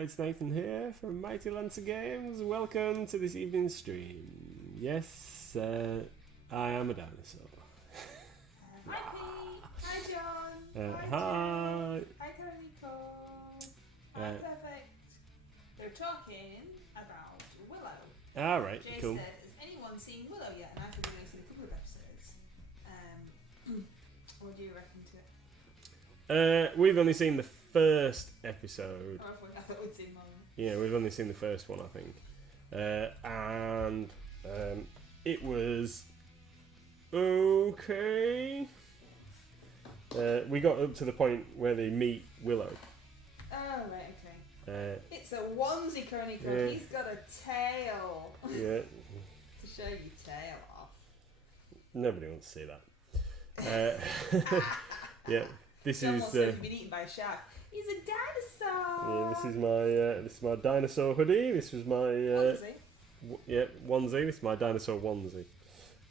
It's Nathan here from Mighty Lancer Games. Welcome to this evening's stream. Yes, I am a dinosaur. Hi Pete. Hi John. Hi. Hi Carnico. Hi Perfect. We're talking about Willow. Alright, Jay cool. said, has anyone seen Willow yet? And I've been releasing a couple of episodes. What do you reckon to it? We've only seen the first episode. Oh, I thought we'd seen more. Yeah, we've only seen the first one, I think. And it was okay. We got up to the point where they meet Willow. Oh, right, okay. It's a onesie, Carnico. Yeah. He's got a tail. Yeah. To show you tail off. Nobody wants to see that. Yeah. This John is. wants to have been eaten by a shark. He's a dinosaur. Yeah, this is my dinosaur hoodie. This was my Onesie. Onesie. This is my dinosaur onesie.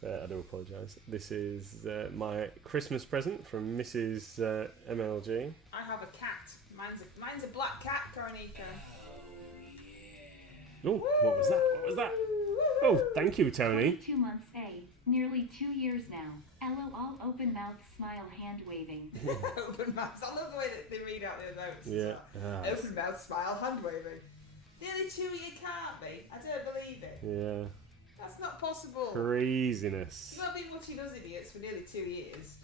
I do apologise. This is my Christmas present from Mrs. MLG. I have a cat. Mine's a black cat, Carnico. Oh, what was that? What was that? Oh, thank you, Tony. 2 months, nearly 2 years now. LOL, open mouth, smile, hand waving. Open mouth. I love the way that they read out the notes. Yeah. Open mouth, smile, hand waving. Nearly 2 year can't be. I don't believe it. Yeah. That's not possible. Craziness. You've not been watching us idiots for nearly 2 years.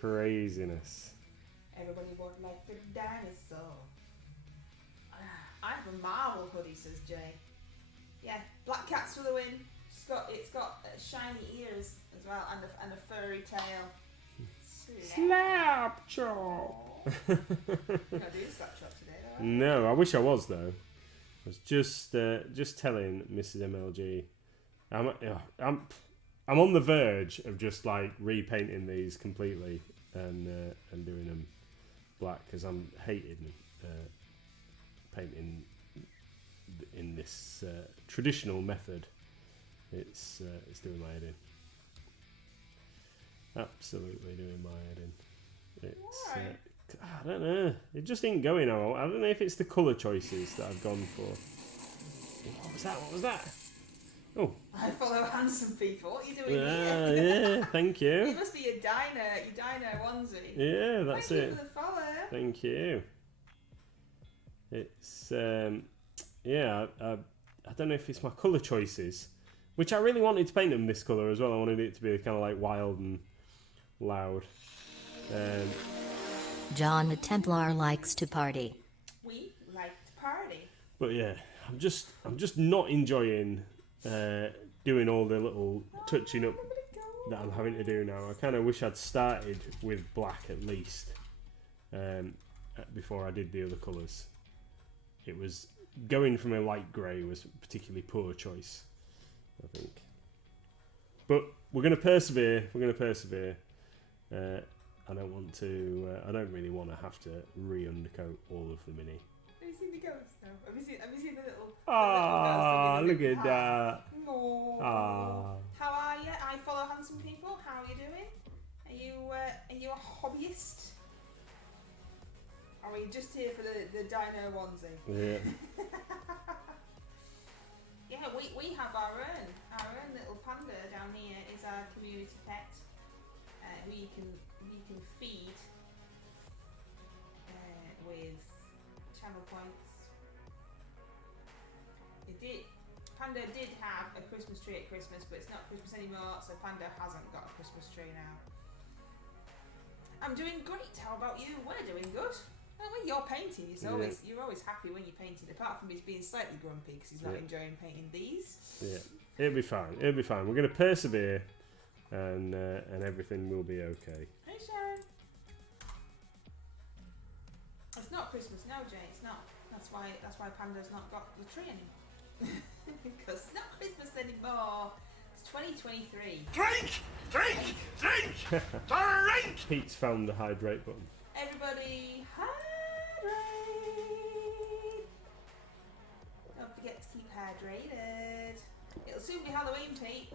Craziness. Everybody would like the dinosaur. I have a Marvel hoodie, says Jay. Yeah, black cats for the win. It's got shiny ears as well and a furry tail. Slap chop. You're not doing slap chop today, though, are you? No, I wish I was though. I was just telling Mrs. MLG, I'm on the verge of just like repainting these completely and doing them black because I'm hating painting in this traditional method. It's doing my head in. Absolutely doing my head in. It's I don't know. It just ain't going on. I don't know if it's the colour choices that I've gone for. What was that? What was that? Oh. I follow handsome people. What are you doing here? Yeah, thank You you. must be your dino onesie. Yeah, that's Thank it. you for the follow. Thank you. It's I don't know if it's my colour choices, which I really wanted to paint them this colour as well. I wanted it to be kind of like wild and loud. John the Templar likes to party. We like to party. But yeah, I'm just not enjoying doing all the little touching up that I'm having to do now. I kind of wish I'd started with black at least before I did the other colours. It was going from a light grey was a particularly poor choice, I think. But we're going to persevere. We're going to persevere. I don't want to. I don't really want to have to re-undercoat all of the mini. Have you seen the ghost now? Have you seen the little? Ah, the little look ghost at that. No. Ah. How are you? I follow handsome people. How are you doing? Are you a hobbyist? Or are you just here for the dino onesie? Yeah. Yeah, we have our own little panda down here. Is our community pet. Who you can feed with channel points. Panda did have a Christmas tree at Christmas, but it's not Christmas anymore, so Panda hasn't got a Christmas tree now. I'm doing great. How about you? We're doing good. When you're painting, you're always happy when you're painting. Apart from he's being slightly grumpy because he's not enjoying painting these. Yeah, it'll be fine. It'll be fine. We're going to persevere, and everything will be okay. Hey Sharon. It's not Christmas now, Jay. It's not. That's why Panda's not got the tree anymore. Because it's not Christmas anymore. It's 2023. Drink! Pete's found the hydrate button. Everybody, hydrate! Don't forget to keep hydrated. It'll soon be Halloween, Pete.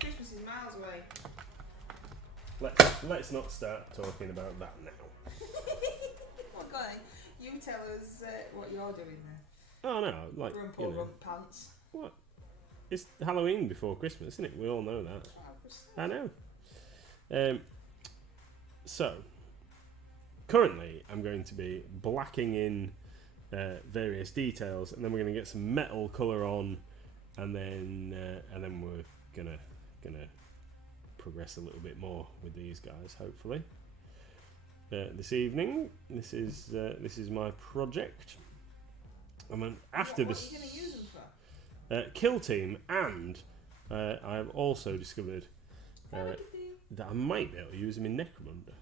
Christmas is miles away. Let's not start talking about that now. Oh God, you tell us what you're doing there? Oh no, like Rump you or know, rump pants. what? It's Halloween before Christmas, isn't it? We all know that. I know. So currently, I'm going to be blacking in various details, and then we're going to get some metal colour on, and then we're gonna progress a little bit more with these guys, hopefully. This evening, this is my project. And then after what this, are you going to use them for? kill team, and I have also discovered that I might be able to use them in Necromunda.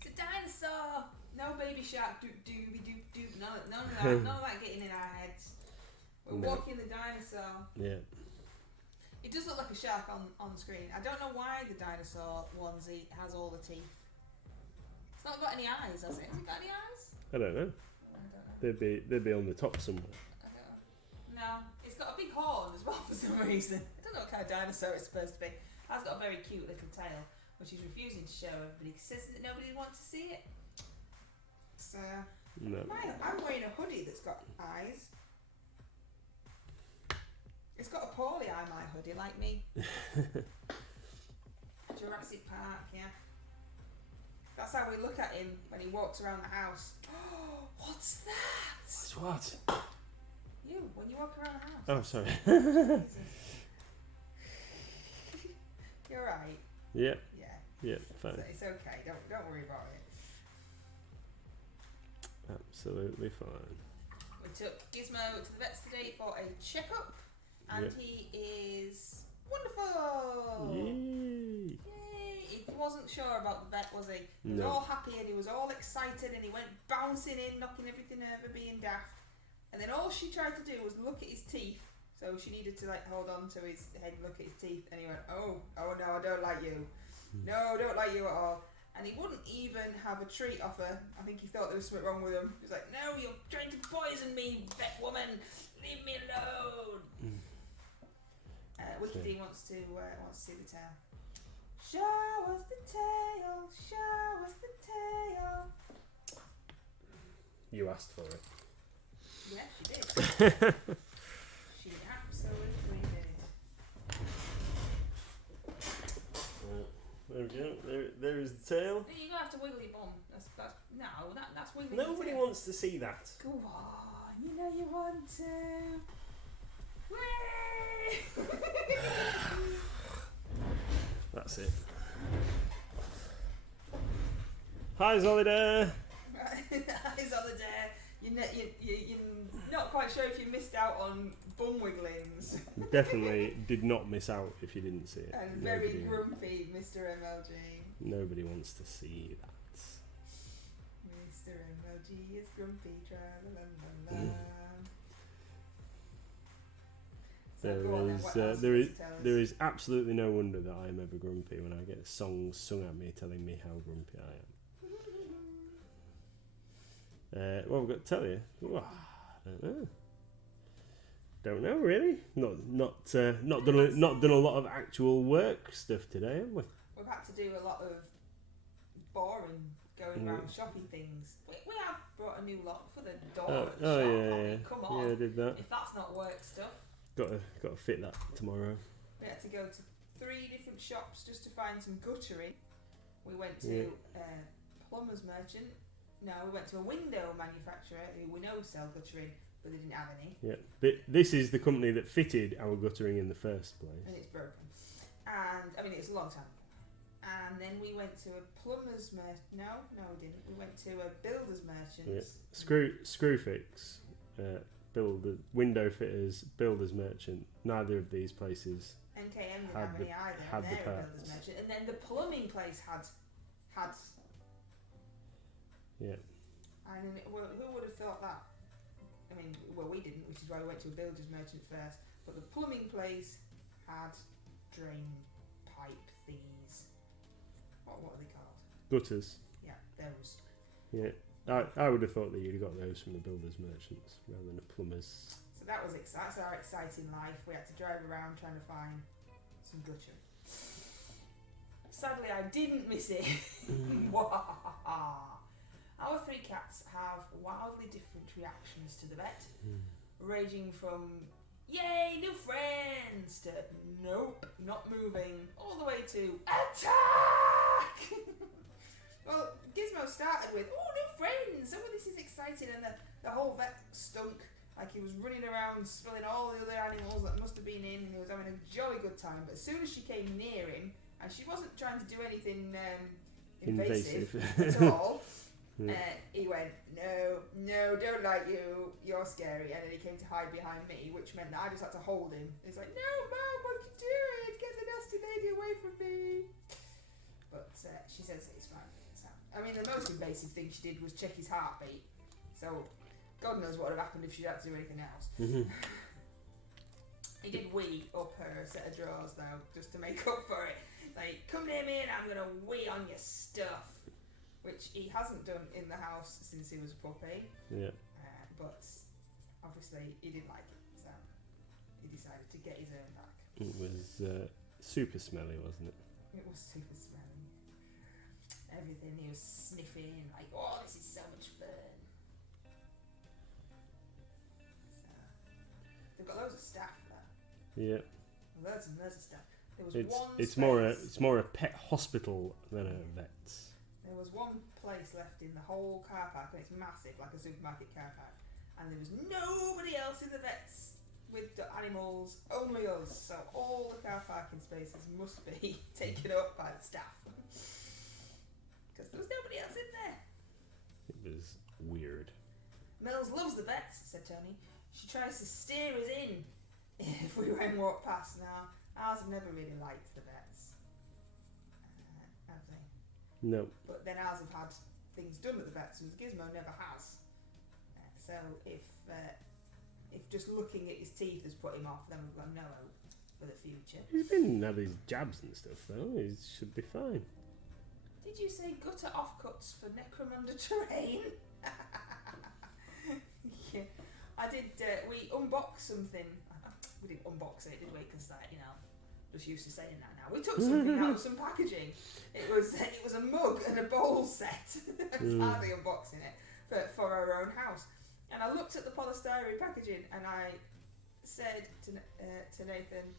It's a dinosaur! No baby shark, doop doobie doop doop. None of that getting in our heads. We're No. walking the dinosaur. Yeah. It does look like a shark on screen. I don't know why the dinosaur onesie has all the teeth. It's not got any eyes, has it? Has it got any eyes? I don't know. I don't know. They'd be on the top somewhere. I don't know. No, it's got a big horn as well for some reason. I don't know what kind of dinosaur it's supposed to be. It has got a very cute little tail, which he's refusing to show everybody because he says that nobody wants to see it. So, No. I'm wearing a hoodie that's got eyes. It's got a poorly eye, my hoodie, like me. Jurassic Park, yeah. That's how we look at him when he walks around the house. What's that? It's what? You, when you walk around the house. Oh, sorry. Jesus. You're right. Yeah. Yeah. Yeah. Fine. It's okay. Don't worry about it. Absolutely fine. We took Gizmo to the vets today for a checkup, and Yep. he is wonderful. Yay! Yay! He wasn't sure about the vet, was he? He was No. all happy and he was all excited and he went bouncing in, knocking everything over, being daft. And then all she tried to do was look at his teeth. So she needed to like hold on to his head and look at his teeth. And he went, oh no, I don't like you. No, I don't like you at all. And he wouldn't even have a treat offer. I think he thought there was something wrong with him. He was like, no, you're trying to poison me, vet woman. Leave me alone. Wiki D wants to see the tail. Show us the tail. Show us the tail. You asked for it. Yeah, she did. She absolutely did. There we go. There is the tail. You're gonna have to wiggle your bum. That's wiggling. Nobody your tail. wants to see that. Go on, you know you want to. Whee! That's it. Hi, Zolida. Eyes on the dare. You're not quite sure if you missed out on bum wigglings. Definitely did not miss out if you didn't see it. And very grumpy, Mr. MLG. Nobody wants to see that. Mr. MLG is grumpy. Tra-la-la-la-la. There is absolutely no wonder that I am ever grumpy when I get songs sung at me telling me how grumpy I am. What have we got to tell you? Oh, I don't know. Don't know really. Not done a lot of actual work stuff today, have we? We've had to do a lot of boring going around shopping things. We have brought a new lock for the door at the shop. Yeah. Come on. Yeah, I did that. If that's not work stuff. Got to fit that tomorrow. We had to go to 3 different shops just to find some guttering. We went to a plumber's merchant. No, we went to a window manufacturer who we know sell guttering, but they didn't have any. Yeah, but this is the company that fitted our guttering in the first place. And it's broken. And, I mean, it's a long time. And then we went to a plumber's merchant. No, we didn't. We went to a builder's merchant. Yeah. Screwfix, builder, window fitters, builder's merchant. Neither of these places NKM didn't have any either. had and the they're a parts. builder's merchant. And then the plumbing place had. Yeah. I mean, who would have thought that? I mean, well, we didn't, which is why we went to a builder's merchant first. But the plumbing place had drain pipe thingies. What are they called? Gutters. Yeah, those. Yeah. I would have thought that you'd have got those from the builder's merchants rather than the plumbers. So that was that's our exciting life. We had to drive around trying to find some guttering. Sadly, I didn't miss it. Our 3 cats have wildly different reactions to the vet, ranging from yay, new friends, to nope, not moving, all the way to attack! Well, Gizmo started with, oh, new friends, oh, this is exciting, and the whole vet stunk, like he was running around smelling all the other animals that must have been in, and he was having a jolly good time, but as soon as she came near him, and she wasn't trying to do anything invasive at all, he went, no, don't like you, you're scary, and then he came to hide behind me, which meant that I just had to hold him. He's like, no, Mum, what are you doing? Get the nasty lady away from me. But she says it's fine. So, I mean, the most invasive thing she did was check his heartbeat, so God knows what would have happened if she had to do anything else. He did wee up her set of drawers, though, just to make up for it. Like, come near me and I'm going to wee on your stuff. Which he hasn't done in the house since he was a puppy. Yeah. But obviously he didn't like it, so he decided to get his own back. It was super smelly, wasn't it? It was super smelly. Everything he was sniffing, like, oh, this is so much fun. So, they've got loads of staff there. Yeah. Loads and loads of staff. There was it's more a pet hospital than a vet's. There was one place left in the whole car park, and it's massive, like a supermarket car park, and there was nobody else in the vets with the animals, only us, so all the car parking spaces must be taken up by the staff. Because there was nobody else in there. It was weird. Mills loves the vets, said Tony. She tries to steer us in if we went and walk past. Now, ours have never really liked the vets. Have they? No. But then ours have had things done at the vets, and Gizmo never has. So if just looking at his teeth has put him off, then we've got no hope for the future. He's been had his jabs and stuff though. He should be fine. Did you say gutter offcuts for Necromunda terrain? Yeah, I did. We unboxed something. We didn't unbox it, did we? Because just used to saying that now. We took something out of some packaging. It was a mug and a bowl set. I was hardly unboxing it for our own house. And I looked at the polystyrene packaging and I said to Nathan,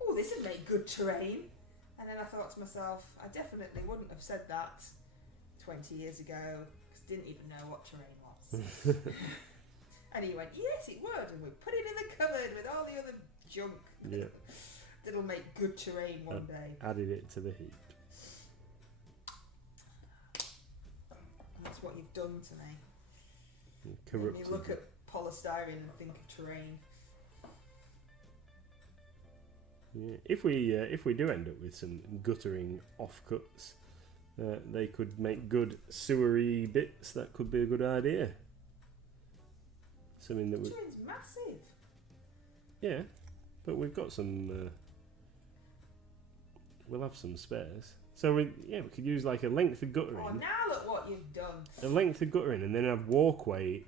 "Oh, this would make good terrain." And then I thought to myself, I definitely wouldn't have said that 20 years ago because I didn't even know what terrain was. And he went, "Yes, it would." And we put it in the cupboard with all the other junk. Yeah. That'll make good terrain one day. Added it to the heap. And that's what you've done to me. Corrupted. You look at polystyrene and think of terrain. Yeah. If we do end up with some guttering offcuts, they could make good sewery bits. That could be a good idea. Something that would. Terrain's massive. Yeah, but we've got some. We'll have some spares. So we could use like a length of guttering. Oh, now look what you've done. A length of guttering, and then have walkway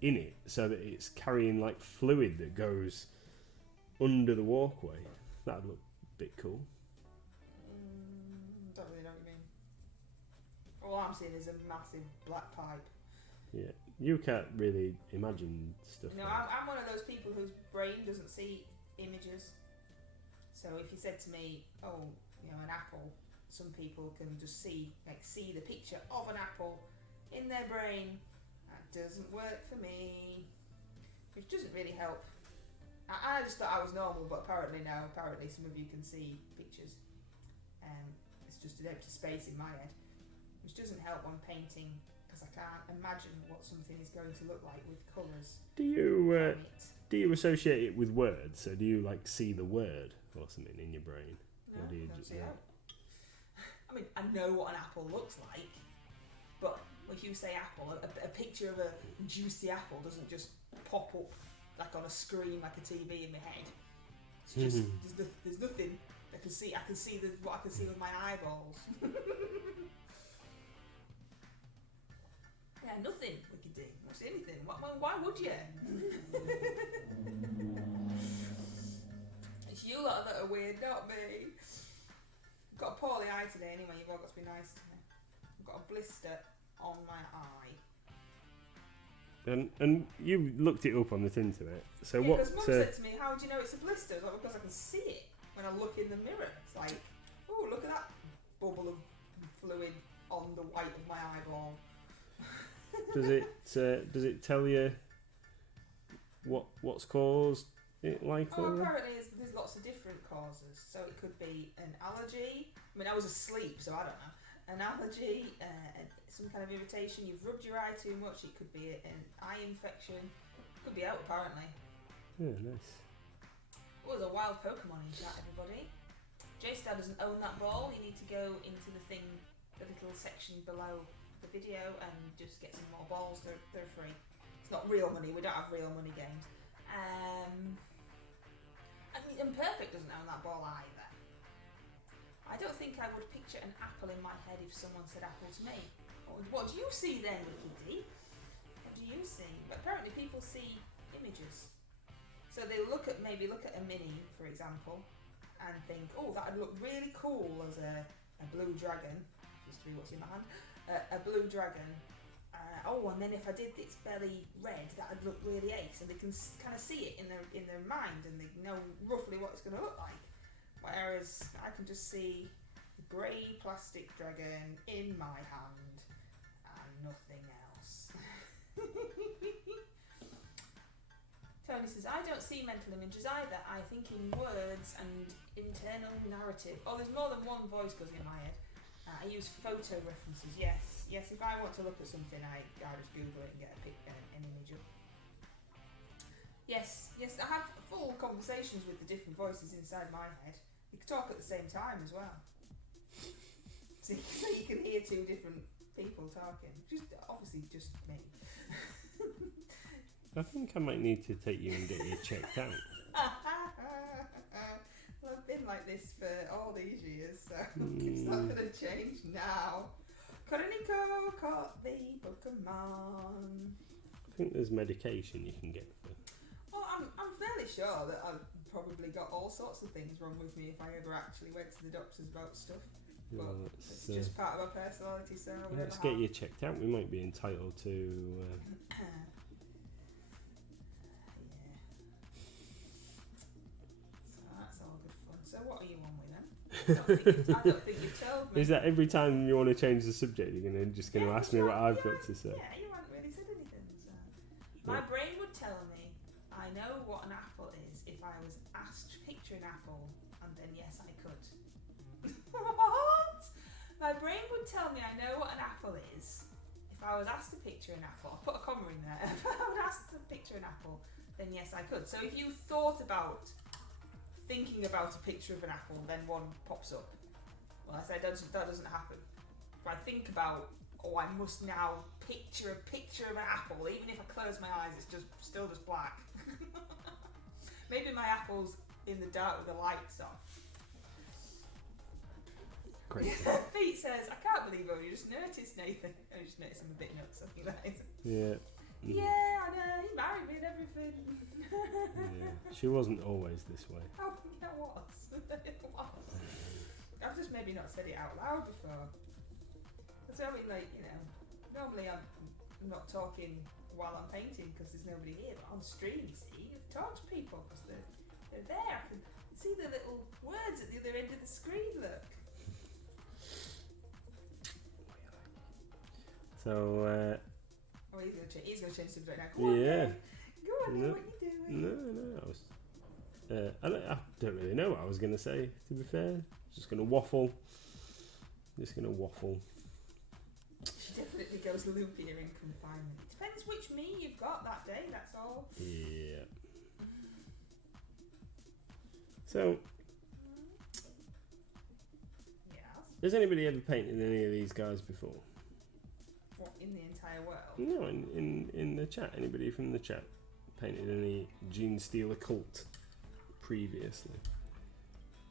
in it, so that it's carrying like fluid that goes under the walkway. That'd look a bit cool. Don't really know what you mean. All I'm seeing is a massive black pipe. Yeah, you can't really imagine stuff. No, like I'm one of those people whose brain doesn't see images. So if you said to me, "Oh, an apple," some people can just see the picture of an apple in their brain. That doesn't work for me, which doesn't really help. I just thought I was normal, but apparently no. Apparently some of you can see pictures. It's just an empty space in my head, which doesn't help when painting, because I can't imagine what something is going to look like with colours. Do you associate it with words? So do you see the word or something in your brain? No, or do you don't just see that. I mean, I know what an apple looks like, but if you say apple, a picture of a juicy apple doesn't just pop up on a screen like a TV in my head. It's just there's nothing I can see. I can see what I can see with my eyeballs. Yeah, nothing we could do. Not see anything. Why would you? It's you lot that are weird, not me. I've got a poorly eye today anyway. You've all got to be nice to me. I've got a blister on my eye. And you looked it up on the internet. So Yeah, what? because Mum said to me, "How do you know it's a blister?" I was like, because I can see it when I look in the mirror. It's like, oh, look at that bubble of fluid on the white of my eyeball. Does it tell you what's caused it likely? Oh, apparently there's lots of different causes. So it could be an allergy. I mean, I was asleep, so I don't know. An allergy, some kind of irritation. You've rubbed your eye too much. It could be an eye infection. Could be out apparently. Yeah, nice. Oh, there's a wild Pokemon in chat, everybody. Genestealer doesn't own that ball. You need to go into the thing, the little section below the video, and just get some more balls. They're free. It's not real money. We don't have real money games. I mean, Imperfect doesn't own that ball either. I don't think I would picture an apple in my head if someone said apple to me. What do you see then, Wiki D? What do you see? But apparently people see images. So they maybe look at a mini, for example, and think, oh, that would look really cool as a blue dragon. Used to be what's in my hand. A blue dragon. And then if I did its belly red, that would look really ace. And they can kind of see it in their mind, and they know roughly what it's going to look like. Whereas I can just see a grey plastic dragon in my hand and nothing else. Tony says, I don't see mental images either. I think in words and internal narrative. Oh, there's more than one voice goes in my head. I use photo references. Yes, if I want to look at something, I just Google it and get an image up. Yes, I have full conversations with the different voices inside my head. You can talk at the same time as well. So you can hear two different people talking. Obviously just me. I think I might need to take you and get you checked out. Well, I've been like this for all these years, so it's not going to change now. Koroniko caught the Pokemon. I think there's medication you can get for. Oh, I'm fairly sure that I've probably got all sorts of things wrong with me if I ever actually went to the doctors about stuff. But Well, it's just part of my personality, so let's get you checked out. We might be entitled to. Yeah. So that's all good fun. So what are you on with then? I don't think you've told me. Is that every time you want to change the subject, you're just going to ask me what I've got to say? Yeah, you haven't really said anything. So. My brain would tell me I know what an apple is if I was asked to picture an apple, and then yes, I could. What? My brain would tell me I know what an apple is if I was asked to picture an apple. I'll put a comma in there. If I was asked to picture an apple, then yes, I could. So if you thought about thinking about a picture of an apple, then one pops up. Well, I said that doesn't happen. If I think about, I must now picture a picture of an apple, even if I close my eyes, it's still just black. Maybe my apple's in the dark with the lights off. Crazy. Pete says, I can't believe I just noticed Nathan. I just noticed I'm a bit nuts. I think that is. Yeah. Yeah, I know. He married me and everything. Yeah. She wasn't always this way. Oh, it was. It was. I've just maybe not said it out loud before. So I mean, normally I'm not talking while I'm painting because there's nobody here, but on stream, you see, you talk to people because they're there. I can see the little words at the other end of the screen, look. So, Oh, he's going to change subject now. Go on, yeah. Go on, what are you doing? No, I was. I don't really know what I was going to say, to be fair. Just going to waffle. She definitely goes loopier in confinement. It depends which me you've got that day, that's all. Yeah. So, Yes. has anybody ever painted any of these guys before? What, in the entire world? No, in the chat. Anybody from the chat painted any Genestealer cult previously?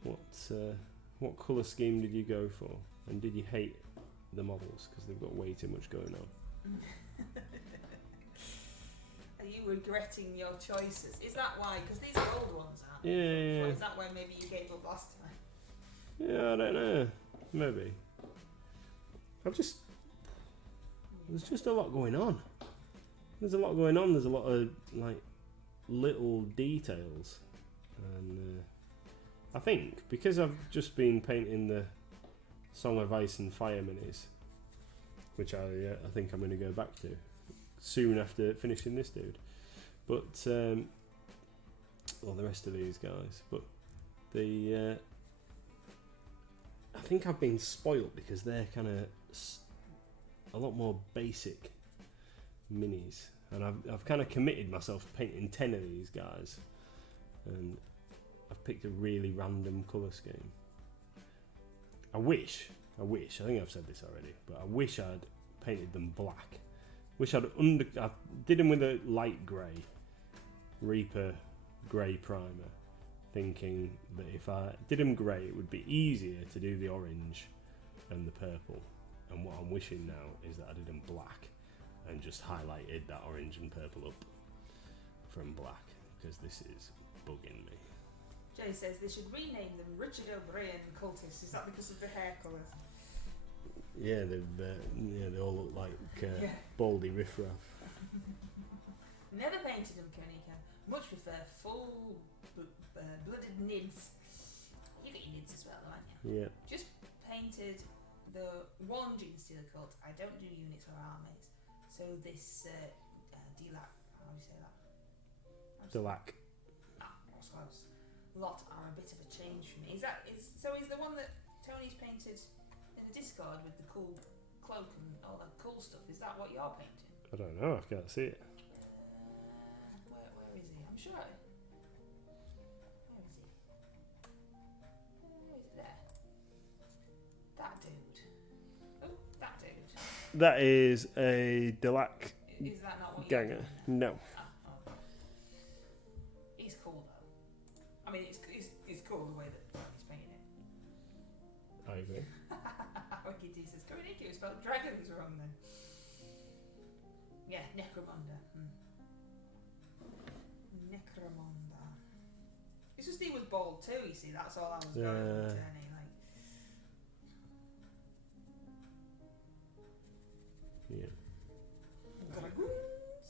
What colour scheme did you go for? And did you hate the models because they've got way too much going on? Are you regretting your choices? Is that why? Because these are old ones, aren't they? Yeah. Is that why maybe you gave up last time? Yeah, I don't know. Maybe. I've just... There's just a lot going on. There's a lot going on. There's a lot of like little details, and I think because I've just been painting the Song of Ice and Fire minis, which I think I'm going to go back to soon after finishing this dude. But well, the rest of these guys. But the I think I've been spoilt because they're kind of a lot more basic minis, and I've kind of committed myself to painting 10 of these guys, and I've picked a really random colour scheme. I wish, I think I've said this already, but I wish I'd painted them black. I did them with a light grey Reaper grey primer, thinking that if I did them grey it would be easier to do the orange and the purple, and what I'm wishing now is that I did them black and just highlighted that orange and purple up from black, because this is bugging me. Jay says they should rename them Richard O'Brien Cultists. Is that because of the hair colours? Yeah, they all look like baldy riffraff. Never painted them, Konika. Much prefer full blooded nids. You got your nids as well, haven't you? Yeah. Just painted the one Genestealer cult. I don't do units or armies. So this Delac, how do you say that? Delac. Ah, I was close. Lot are a bit of a change for me. Is the one that Tony's painted in the Discord with the cool cloak and all that cool stuff? Is that what you're painting? I don't know. I can't see it. Where is he? I'm sure. Where is he? Where is it there? That dude. Oh, that dude. That is a Delac Is that not what you're ganger. doing? No. Oh. He's cool though. I mean, it's cool the way that he's painting it. I agree. Wikity says, Koiniki spelled dragons wrong then. Yeah, Necromunda. Necromunda. It's just he was bald too, you see, that's all I was going on turning, like. Yeah. Dragoons.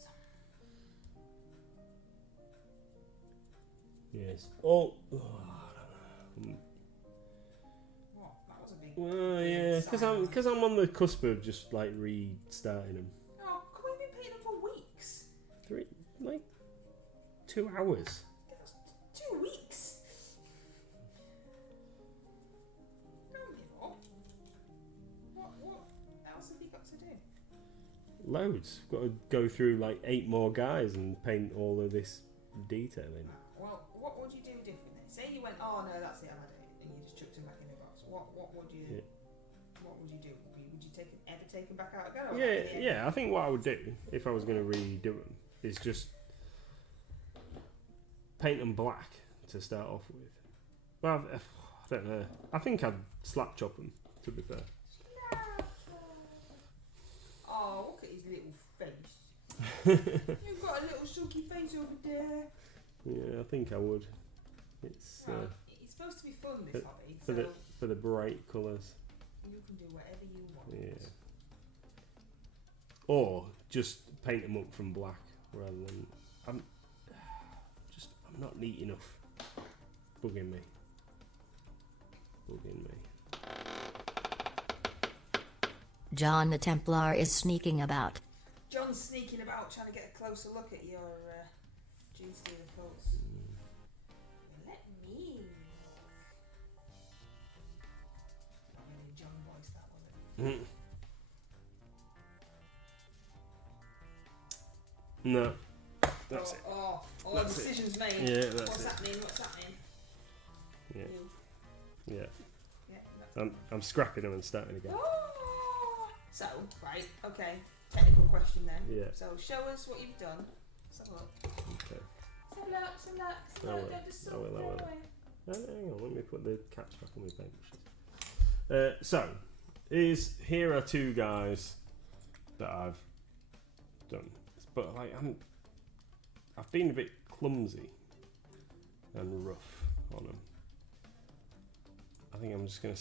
Yes. Oh. What? That was a big. Well, yeah, because I'm on the cusp of just like restarting them. Oh, we've been painting them for weeks. 2 hours. That's 2 weeks. Don't give up. What else have you got to do? Loads. Got to go through like 8 more guys and paint all of this detailing. Well, what would you do differently? Say you went, oh no, that's it, I had it, and you just chucked them back in the box. What would you? Yeah. What would you do? Would you ever take them back out again? Or Yeah. I think what I would do if I was going to redo them is just paint them black to start off with. Well, I don't know. I think I'd slap chop them, to be fair. Oh, look at his little face. You've got a little sulky face over there. Yeah, I think I would. It's It's supposed to be fun, this hobby. for the bright colours. You can do whatever you want. Yeah. Or just paint them up from black rather than. I'm not neat enough. Bugging me. John the Templar is sneaking about. John's sneaking about trying to get a closer look at your Genestealer cults. Let me look. Not really John voice, that was it? No. That's it. Oh, all That's decisions made. Yeah, that's What's it. happening? Yeah. You. Yeah. Yeah, that's I'm scrapping them and starting again. Oh! So, right, okay. Technical question then. Yeah. So, show us what you've done. Let's have a look. Okay. Let's have a look. I will. Don't just I will. go away. Hang on, let me put the caps back on my paintbrushes. So, here are 2 guys that I've done, but like I've been a bit clumsy and rough on them. I think I'm just gonna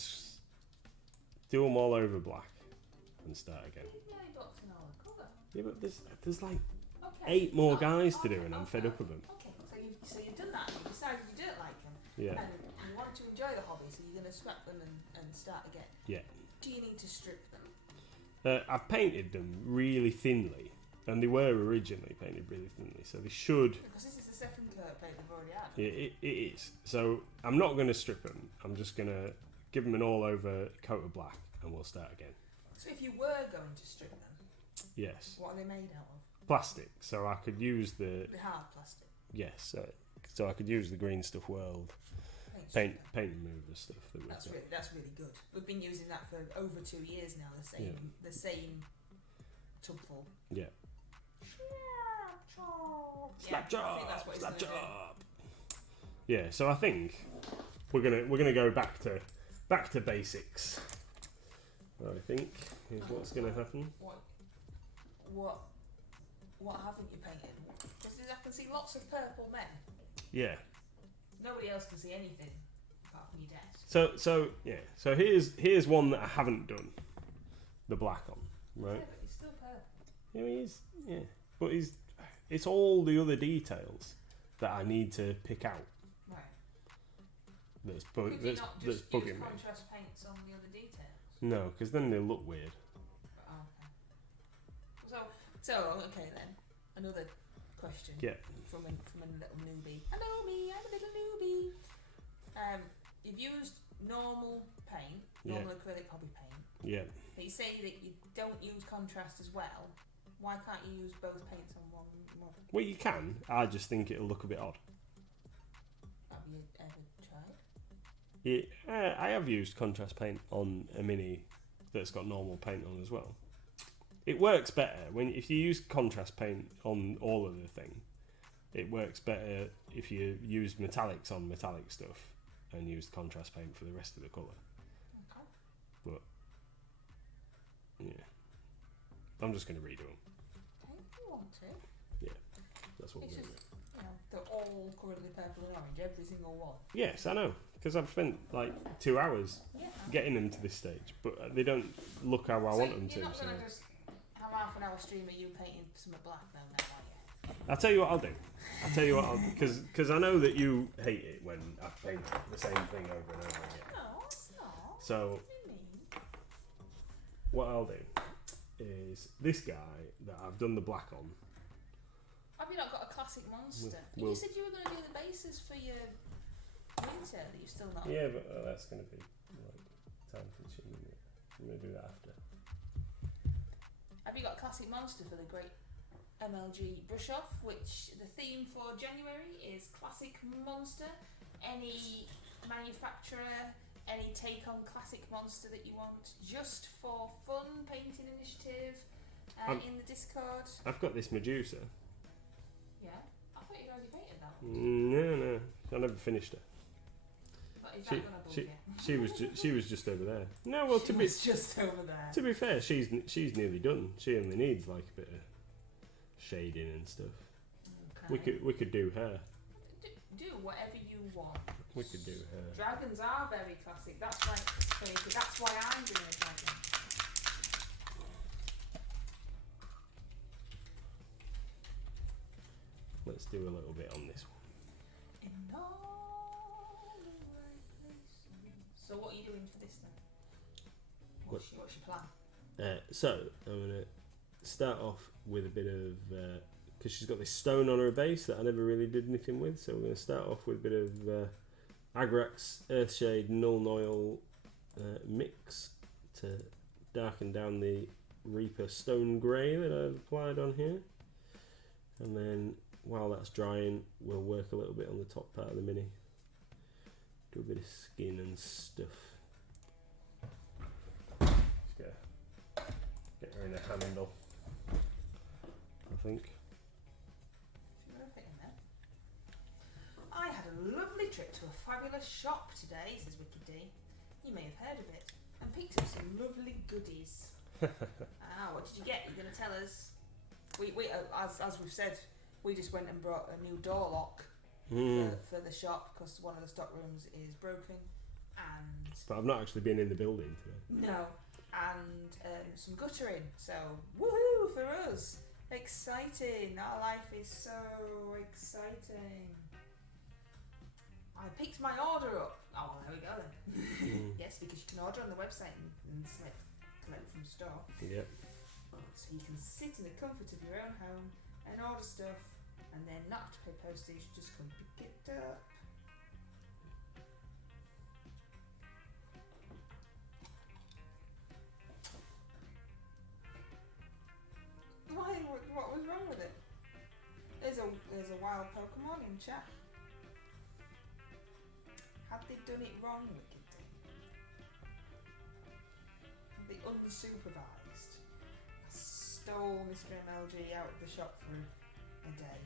do them all over black and start again. Boxing all Yeah, but there's like Okay. 8 more guys to okay, do, and I'm fed okay, up of them. Okay, so you've done that. You decided you don't like them, Yeah. and you want to enjoy the hobby, so you're going to scrap them and start again. Yeah. Do you need to strip them? I've painted them really thinly, and they were originally painted really thinly, so they should. Because this is the second coat of paint they've already had. It is. So I'm not going to strip them. I'm just going to give them an all-over coat of black, and we'll start again. So if you were going to strip them, Yes. what are they made out of? Plastic. So I could use the The hard plastic. yes. So I could use the Green Stuff World paint remover stuff that we've got. That's really good. We've been using that for over 2 years now. The same tubful. Yeah. Slap job. I think that's what it's Slap gonna do. job. Yeah. So I think we're gonna go back to basics. I think is what's gonna happen. What haven't you painted? Because I can see lots of purple men. Yeah. Nobody else can see anything apart from your desk. So yeah. So here's one that I haven't done the black on, right? Yeah, but he's still purple. Yeah, but it's all the other details that I need to pick out. Right. That's Could you not just use bugging me. contrast paints on the other details? No, because then they look weird. Oh, okay. So okay then. Another question. Yeah. From a little newbie. Hello me, I'm a little newbie. You've used normal paint, normal acrylic hobby paint. Yeah. But you say that you don't use contrast as well. Why can't you use both paints on one model? Well, you can. I just think it'll look a bit odd. Have you ever tried? Yeah, I have used contrast paint on a mini that's got normal paint on as well. It works better if you use contrast paint on all of the thing. It works better if you use metallics on metallic stuff and use contrast paint for the rest of the colour. Okay. But yeah, I'm just going to redo them. Okay, if you want to. That's what It's we're just, doing. they're all currently purple and orange, every single one. Yes, I know, because I've spent like 2 hours Yeah. getting them to this stage, but they don't look how I want them to. You're not So going to just have half an hour stream of you painting some black now, are you? I'll tell you what I'll do. Because I know that you hate it when I paint the same thing over and over again. No, it's not. So What do you mean? what I'll do is this guy that I've done the black on. Have you not got a classic monster? We'll- You said you were going to do the bases for your winter that you've still not. Yeah, but that's going to be like time consuming. I'm going to do that after. Have you got a classic monster for the great MLG brush off? Which the theme for January is classic monster. Any manufacturer, any take on classic monster that you want, just for fun painting initiative in the Discord. I've got this Medusa. Yeah, I thought you'd already painted that one. No, I never finished her. But is that going to bug you? She was just over there. No, well She was just over there. to be fair, she's nearly done. She only needs like a bit of shading and stuff. Okay. We could do her. Do whatever you want. We could do her. Dragons are very classic. That's why I'm doing a dragon. Let's do a little bit on this one. In all the right places. So what are you doing for this then? What's your plan? So I'm gonna start off with a bit of because she's got this stone on her base that I never really did anything with. So we're gonna start off with a bit of Agrax Earthshade Null Oil mix to darken down the Reaper Stone Grey that I've applied on here, and then while that's drying, we'll work a little bit on the top part of the mini. Do a bit of skin and stuff. Get her in a handle, I think. Should we fit in there? I had a lovely trip to a fabulous shop today, says Wicked D. You may have heard of it, and picked up some lovely goodies. What did you get? You're going to tell us? We as we've said, we just went and brought a new door lock for the shop because one of the stock rooms is broken, and But I've not actually been in the building today. no, and some guttering. So woohoo for us! Exciting! Our life is so exciting. I picked my order up. Oh, well, there we go then. Yes, because you can order on the website and select collect from store. Yep. So you can sit in the comfort of your own home and order stuff and then not have to pay postage, just come pick it up. Why? What was wrong with it? There's a wild Pokemon in chat. Had they done it wrong, Wicked Thing? Had they unsupervised? I stole Mr. MLG out of the shop for a day,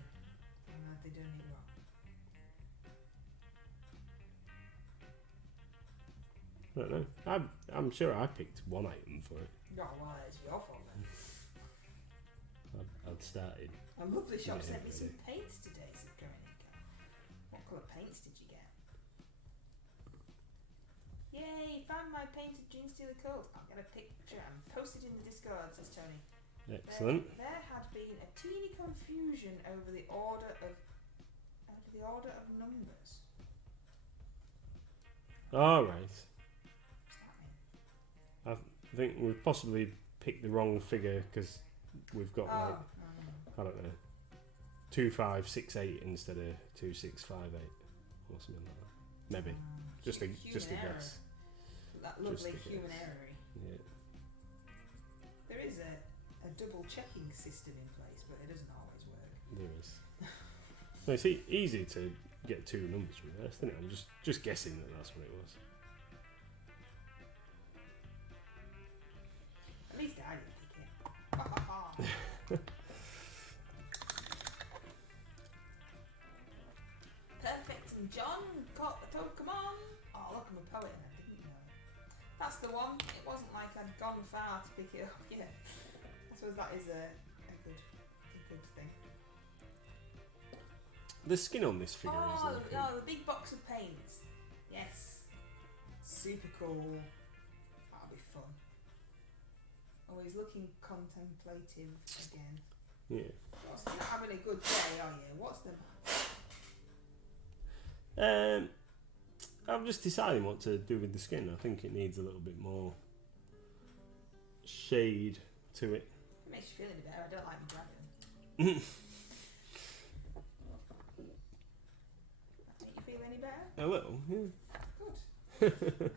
and had they done it wrong? I don't know. I'm sure I picked one item for it. Oh, well, it's your fault then. I'd started. A lovely shop Yeah, sent me some really. paints today, said Karenika. What colour paints did you get? Yay, found my painted Genestealer cult. I'll get a picture and post it in the Discord, says Tony. Excellent. There had been a teeny confusion over the order of numbers. All right. What's that mean? I think we've possibly picked the wrong figure because we've got like I don't know 2568 instead of 2658 or something like that. Maybe just a guess. That lovely Just a human guess. error. Yeah. There is a double checking system in place, but it doesn't always work. There is. No, it's easy to get two numbers reversed, isn't it? I'm just guessing that that's what it was. At least I didn't pick it. Ha ha ha. Perfect, and John caught the Pokemon. Oh, look, I'm a poet and I didn't know. That's the one. It wasn't like I'd gone far to pick it up. Yeah, I suppose that is a good thing. The skin on this figure is looking. The big box of paints. Yes, super cool. That'll be fun. Oh, he's looking contemplative again. Yeah. You're not having a good day, are you? What's the I'm just deciding what to do with the skin. I think it needs a little bit more shade to it. It makes you feel any better. I don't like the dragon. That make you feel any better? A little, yeah. Good.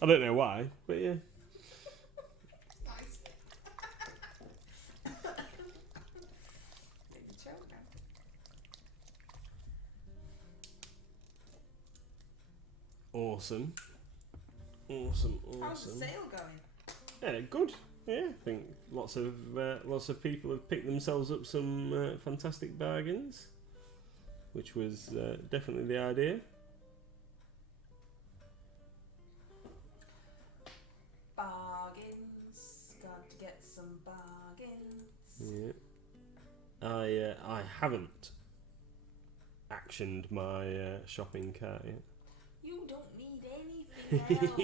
I don't know why, but yeah. Nice. Make the choke now. Awesome. How's the sale going? Yeah, good. Yeah, I think lots of people have picked themselves up some fantastic bargains, which was definitely the idea. Bargains. Got to get some bargains. Yeah. I haven't actioned my shopping cart yet. You don't need anything else.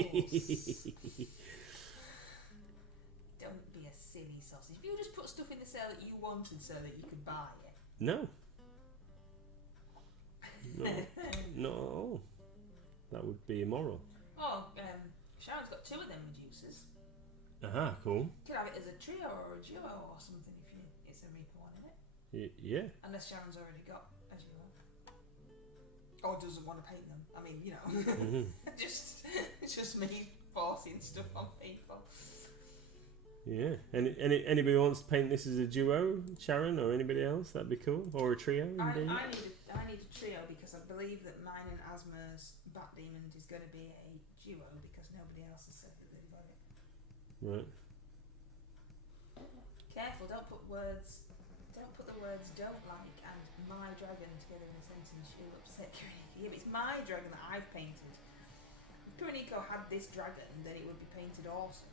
Don't be a silly sausage. If you just put stuff in the sale that you wanted so that you could buy it. No. Not at all. That would be immoral. Oh, Sharon's got 2 of them reducers. Aha, cool. You could have it as a trio or a duo or something if it's a Reaper one, isn't it? Yeah. Unless Sharon's already got a duo. Or doesn't want to paint them. I mean, you know. It's just me forcing stuff on people. Yeah. Anybody wants to paint this as a duo, Sharon, or anybody else? That'd be cool. Or a trio, indeed. I need a trio because I believe that mine and Asma's Bat Demon is going to be a duo because nobody else has said that they've got it. Right. Careful, don't put the words don't like and my dragon together in a sentence. You'll upset Kuroniko. Yeah, but it's my dragon that I've painted. If Kuroniko had this dragon, then it would be painted awesome.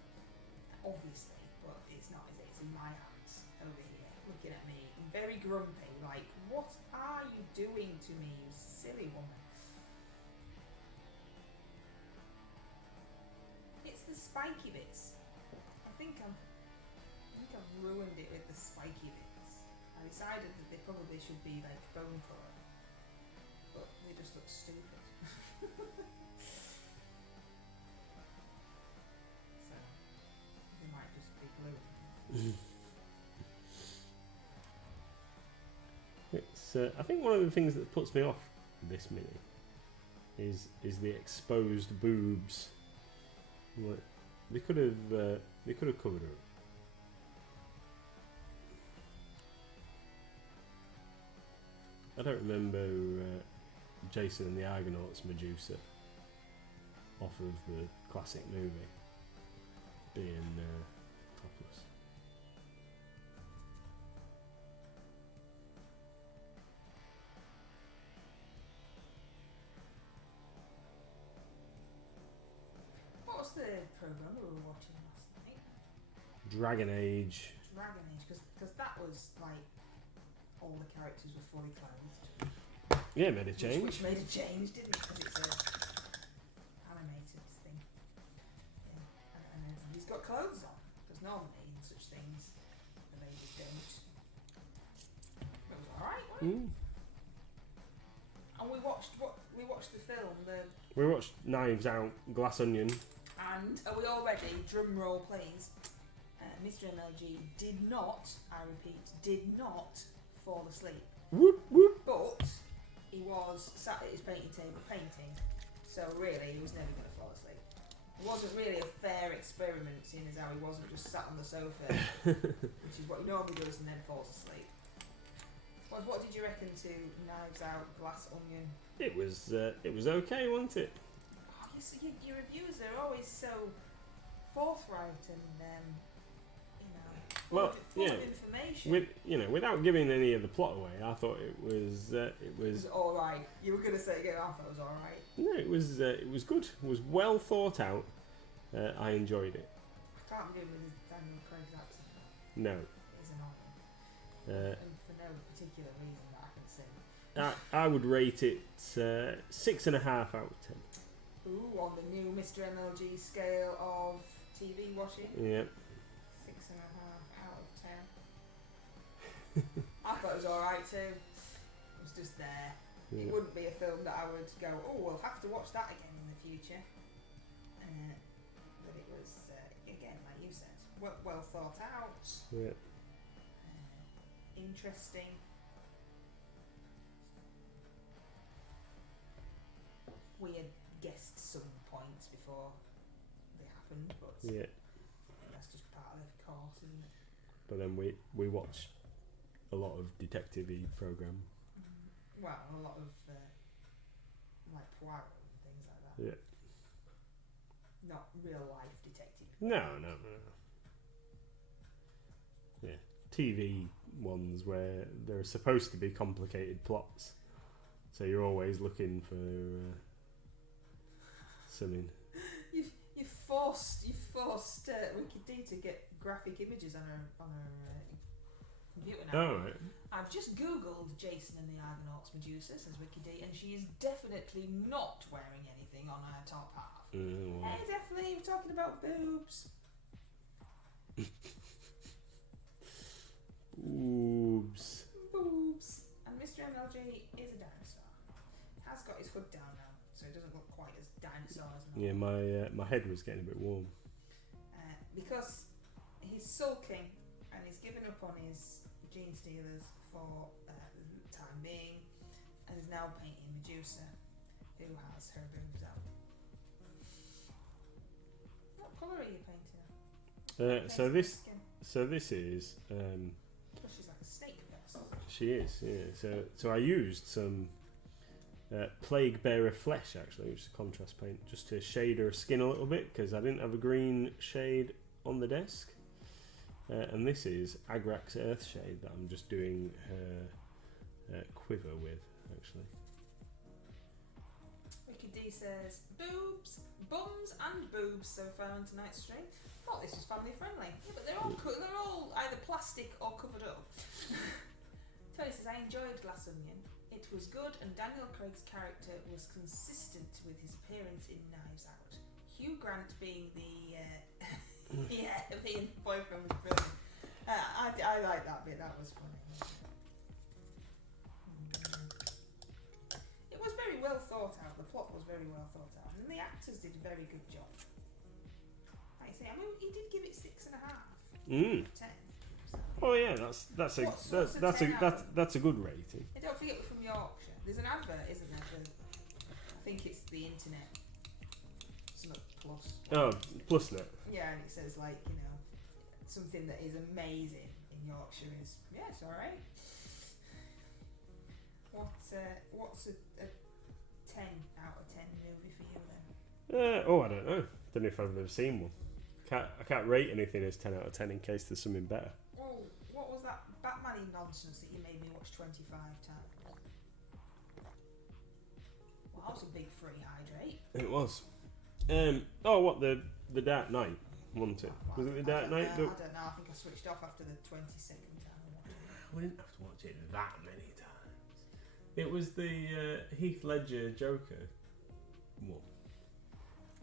Obviously, but it's not, is it? It's in my hands over here, looking at me, very grumpy, like, what are you doing to me, you silly woman? It's the spiky bits. I think I've ruined it with the spiky bits. I decided that they probably should be like bone colour, but they just look stupid. So they might just be blue. It's. I think one of the things that puts me off this mini is the exposed boobs. Like, they could have covered her up. I don't remember Jason and the Argonauts Medusa off of the classic movie being topless. What was the programme we were watching last night? Dragon Age. Dragon Age, because that was like all the characters were fully clothed. Yeah, made a change. Which made a change, didn't it? Because it's a animated thing. Yeah, and everybody's got clothes on. Because normally in such things, the ladies don't. It was alright, wasn't it? And we watched the film, We watched Knives Out, Glass Onion. and are we all ready? Drum roll, please. Mr. MLG did not, I repeat, did not fall asleep. Whoop whoop. But he was sat at his painting table painting, so really he was never going to fall asleep. It wasn't really a fair experiment, seeing as how he wasn't just sat on the sofa, which is what he normally does, and then falls asleep. What did you reckon to Knives Out, Glass Onion? It was okay, wasn't it? Oh, your reviews are always so forthright and full of information. Without giving any of the plot away, I thought it was It was all right. You were going to say, I thought it was all right. No, it was good. It was well thought out. I enjoyed it. I can't do it with his Daniel Craig's accent. No. It's annoying. And for no particular reason that I can see. I would rate it 6.5 out of 10. Ooh, on the new Mr. MLG scale of TV watching. Yeah. 6.5 out of 10. I thought it was alright too. It was just there. Yeah. It wouldn't be a film that I would go, oh, we'll have to watch that again in the future. But it was, again, like you said, well thought out. Yeah. Interesting. We had guessed some points before they happened, but Yeah. that's just part of the course, isn't it? But then we watched a lot of detective-y program. Well, a lot of like Poirot and things like that. Yeah. Not real life detective. No. Yeah. TV ones where there are supposed to be complicated plots, so you're always looking for something. You've forced Wiki D to get graphic images on her computer now. Oh right. I've just googled Jason and the Argonauts Medusa, says Wiki D, and she is definitely not wearing anything on her top half. Hey, definitely, we're talking about boobs. Boobs. Boobs. And Mr. MLG is a dinosaur. Has got his hood down now, so it doesn't look quite as dinosaur as normal. Yeah, my head was getting a bit warm. Because he's sulking and he's given up on his Genestealers for the time being, and is now painting Medusa, who has her boobs out. What colour are you painting her? So this is Well, she's like a snake person. she is, yeah. So I used some Plague Bearer Flesh actually, which is a contrast paint, just to shade her skin a little bit because I didn't have a green shade on the desk. And this is Agrax Earthshade that I'm just doing her quiver with, actually. Ricky D says, boobs, bums and boobs so far on tonight's stream. Thought this was family friendly. Yeah, but they're all either plastic or covered up. Tony says, I enjoyed Glass Onion. It was good and Daniel Craig's character was consistent with his appearance in Knives Out. Hugh Grant being the being the boyfriend was brilliant. I like that bit. That was funny. It was very well thought out. The plot was very well thought out, and the actors did a very good job. Like I say, I mean, he did give it 6.5 Mm. 10. Oh yeah, that's a good rating. And don't forget we're from Yorkshire. There's an advert, isn't there? I think it's the internet. Something plus. Oh, Plusnet. Yeah, and it says like, you know, something that is amazing in Yorkshire is it's all right. What's a 10 out of 10 movie for you then? I don't know. Don't know if I've ever seen one. I can't rate anything as 10 out of 10 in case there's something better. Oh, what was that Batman nonsense that you made me watch 25 times? Well, that was a big free hydrate. It was. What the Dark Knight, wasn't it? Was it the Dark Knight? I don't know. I think I switched off after the 22nd time. We didn't have to watch it that many times. It was the Heath Ledger Joker one.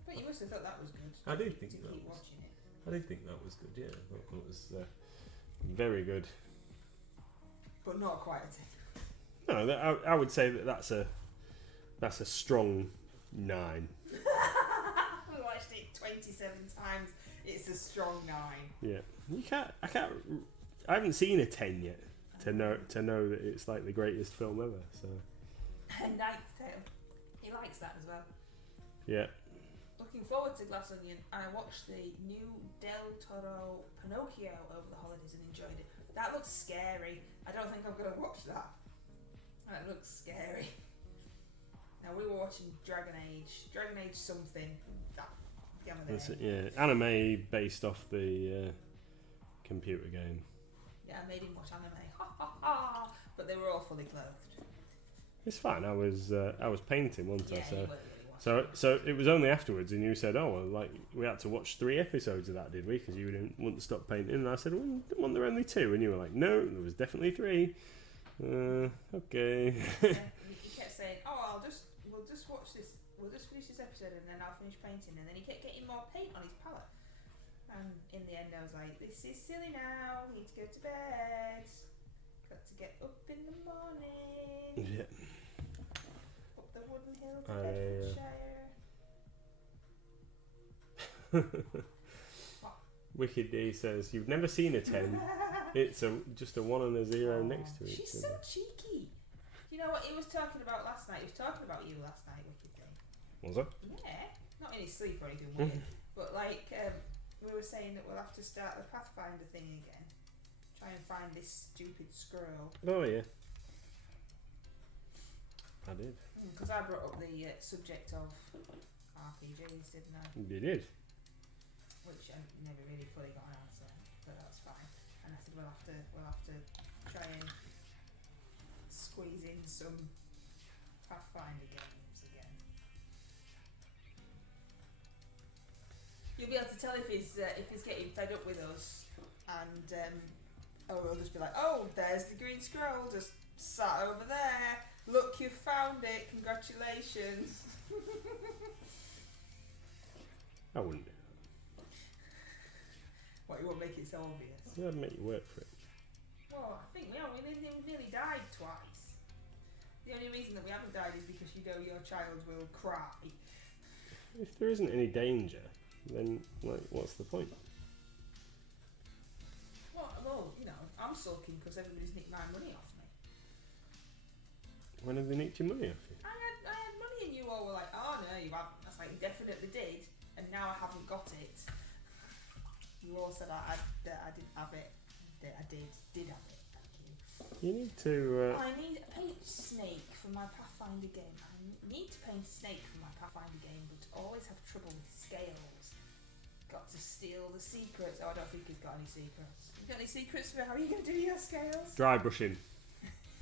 But you must have thought that was good. I did think to that keep was. watching it. I did think that was good. Yeah, I thought it was very good. But not quite a 10. No, I would say that's a strong 9. We watched it 27 times. It's a strong 9. Yeah, I haven't seen a 10 yet to know that it's like the greatest film ever. So. Ninth Tale. He likes that as well. Yeah. Looking forward to Glass Onion, and I watched the new Del Toro Pinocchio over the holidays and enjoyed it. That looks scary. I don't think I'm going to watch that. That looks scary. Now we were watching Dragon Age something. That's it, yeah, anime based off the computer game. Yeah, I made him watch anime. But they were all fully clothed. It's fine. I was painting, wasn't I? Yeah, So. you were. So it was only afterwards, and you said, "Oh, well, like we had to watch 3 episodes of that, did we? Because you didn't want to stop painting." And I said, "Well, weren't there only 2?" And you were like, "No, there was definitely 3." Okay. Yeah, he kept saying, "Oh, we'll just watch this. We'll just finish this episode, and then I'll finish painting." And then he kept getting more paint on his palette. And in the end, I was like, "This is silly now. We need to go to bed. Got to get up in the morning." Yeah. The wooden hill to Bedfordshire. Wicked D says, "You've never seen a 10. It's just a 1 and a 0 next to each She's so cheeky. You know what he was talking about last night? He was talking about you last night, Wicked D. Was it? Yeah. Not in his sleep or anything weird. But like, we were saying that we'll have to start the Pathfinder thing again. Try and find this stupid scroll. Oh, yeah. I did. Because I brought up the subject of RPGs, didn't I? You did. Which I never really fully got an answer, but that's fine. And I said we'll have to try and squeeze in some Pathfinder games again. You'll be able to tell if he's getting fed up with us, and we'll just be like, "Oh, there's the green scroll, just sat over there. Look, you found it. Congratulations." I wouldn't do What, you won't make it so obvious? that. I'd make you work for it. Well, I think we nearly died twice. The only reason that we haven't died is because you know your child will cry. If there isn't any danger, then like, what's the point? Well, you know, I'm sulking because everybody's nicked my money off me. When have they nicked your money off you? I had money and you all were like, "Oh no, you haven't." I was like, "You definitely did," and now I haven't got it. You all said I didn't have it. I did have it. Thank you. You need to. I need a paint snake for my Pathfinder game. I need to paint a snake for my Pathfinder game, but always have trouble with scales. Got to steal the secrets. Oh, I don't think he's got any secrets. You got any secrets for how you're going to do your scales? Dry brushing.